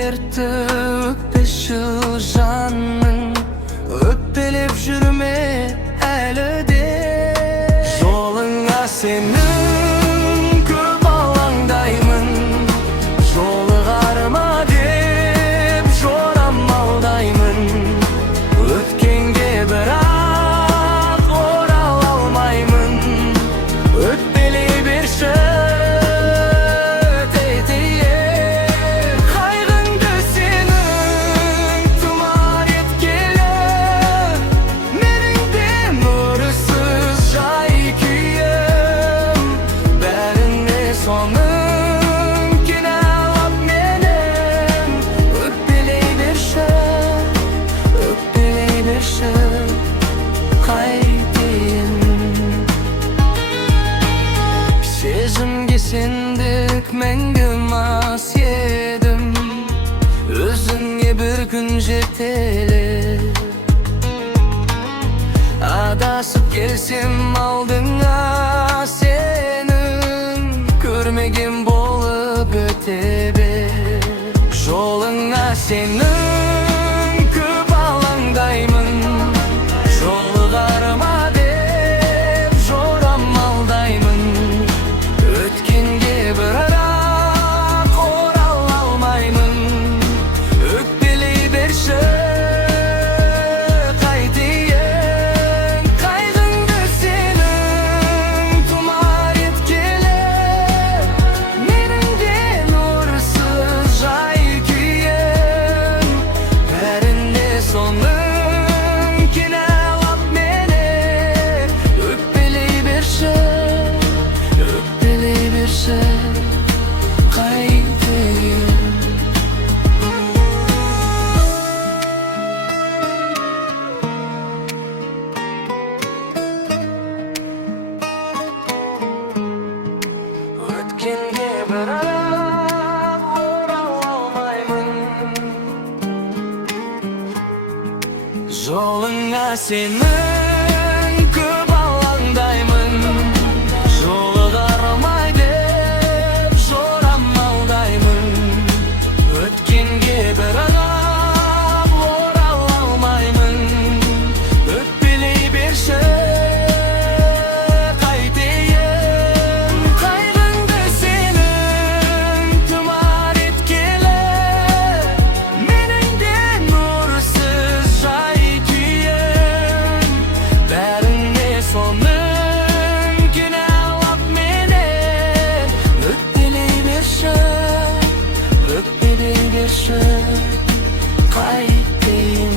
öpüşü жанның öpelip жүрме әлі де жолыңа сенің көп алаңдаймын жолығарма деп жорамалдаймын өткенге бірақ орала алмаймын өтпелей берші Сезімге сендік мәңгі мас едім өзіңе бір күн жетелі адасып келсем алдыңа сенің көрмеген болып өте бер жолыңа сенің көп алаңдаймын жолығарма деп жорамалдаймын өткенге бірақ орала алмаймын өкпелей берші қайтейін қайғыңды сенің тұмар еткелі менің де нұрсыз жай күйім бәрінде соның кінәлап мені өкпелей берші қайтейін өткенге бірақ орала алмаймын жолыңа сенің көп алаңдаймын жолығармай деп жорамалдаймын өткенге бірақ орала алмаймын өкпелей берші қайтейін қайғыңды сенің тұмар еткелі менің де нұрсыз жай күйім бәріне соның кінәлап мені өкпелей берші қайтейін